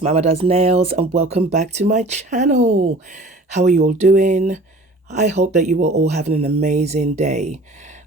it's Mama Does Nails and welcome back to my channel. How are you all doing? I hope that you are all having an amazing day.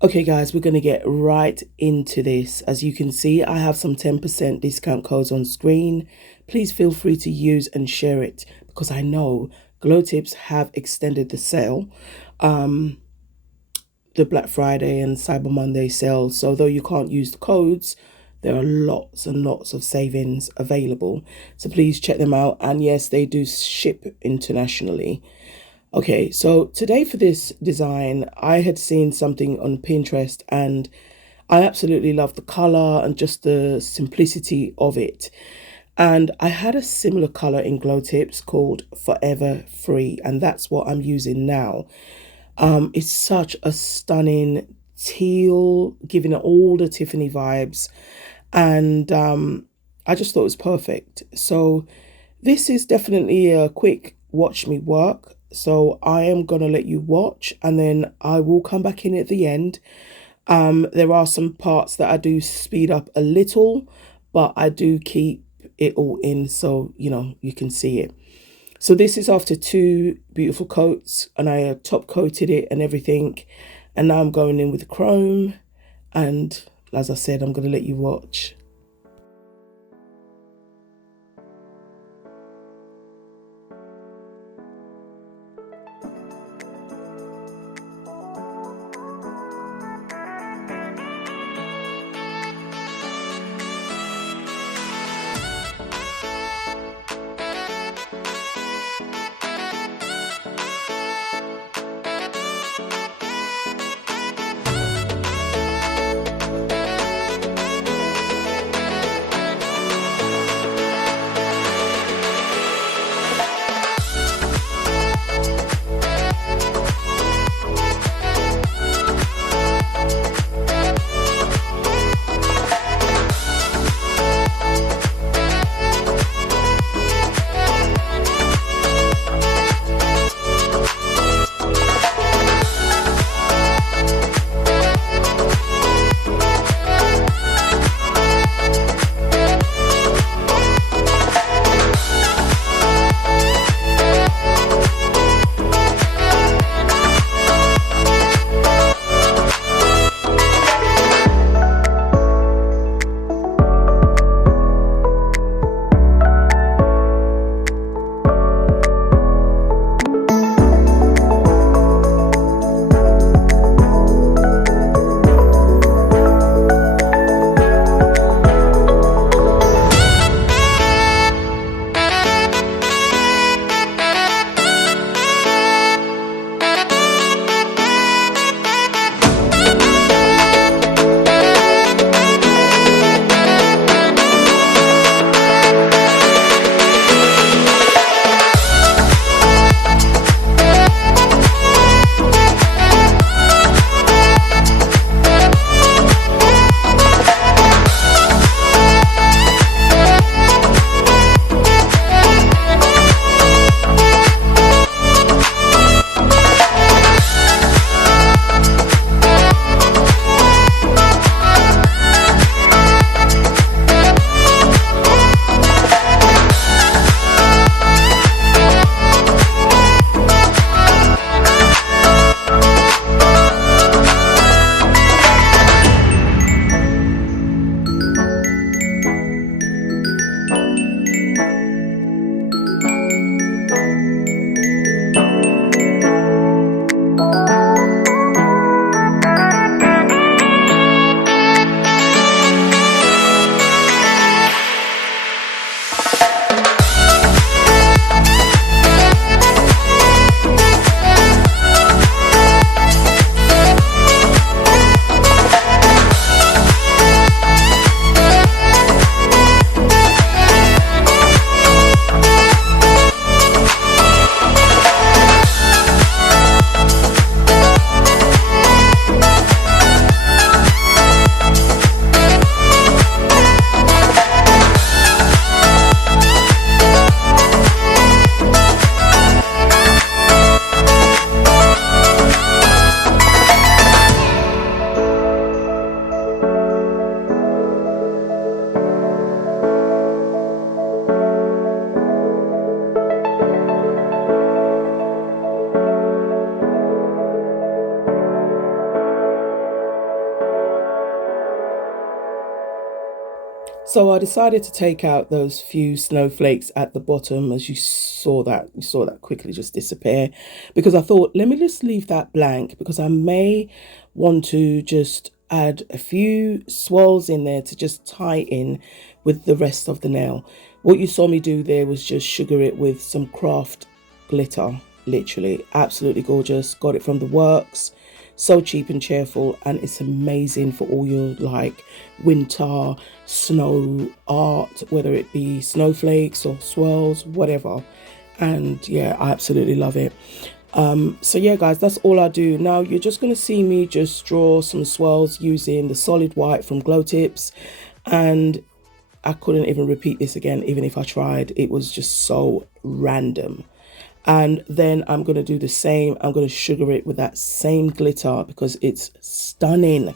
Okay guys, we're going to get right into this. As you can see, I have some 10% discount codes on screen. Please feel free to use and share it because I know glowtips have extended the sale. The Black Friday and Cyber Monday sales. So although you can't use the codes, there are lots and lots of savings available. So please check them out. And yes, they do ship internationally. Okay, so today for this design, I had seen something on Pinterest and I absolutely love the color and just the simplicity of it. And I had a similar color in glow tips called Forever Free, and that's what I'm using now. It's such a stunning teal, giving it all the Tiffany vibes. And I just thought it was perfect. So this is definitely a quick watch me work. So I am going to let you watch and then I will come back in at the end. There are some parts that I do speed up a little, but I do keep it all in so, you can see it. So this is after 2 beautiful coats and I top coated it and everything. And now I'm going in with chrome. And as I said, I'm going to let you watch. So I decided to take out those few snowflakes at the bottom, as you saw that quickly just disappear, because I thought, let me just leave that blank, because I may want to just add a few swirls in there to just tie in with the rest of the nail. What you saw me do there was just sugar it with some craft glitter. Literally absolutely gorgeous. Got it from the works. So cheap and cheerful, and it's amazing for all your like winter snow art, whether it be snowflakes or swirls, whatever. And yeah, I absolutely love it. So yeah guys, that's all I do. Now you're just going to see me just draw some swirls using the solid white from Glowtips, and I couldn't even repeat this again even if I tried. It was just so random. And then I'm going to do the same. I'm going to sugar it with that same glitter because it's stunning.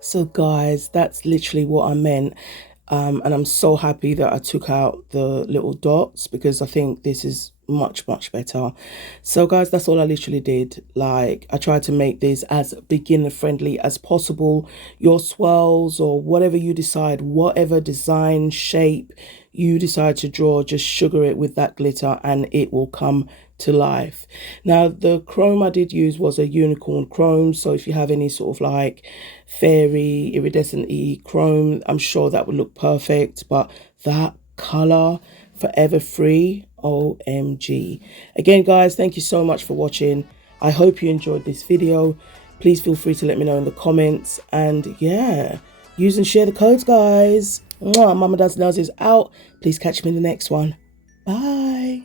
So guys, that's literally what I meant. And I'm so happy that I took out the little dots because I think this is much better. So guys, that's all I literally did. Like, I tried to make this as beginner friendly as possible. Your swirls or whatever you decide, whatever design, shape you decide to draw, just sugar it with that glitter and it will come to life. Now the chrome I did use was a unicorn chrome, so if you have any sort of like fairy iridescent-y chrome, I'm sure that would look perfect. But that color, forever free, OMG. Again guys, thank you so much for watching. I hope you enjoyed this video. Please feel free to let me know in the comments, and yeah, use and share the codes guys. Mwah, Mama Does Nails is out. Please catch me in the next one. Bye.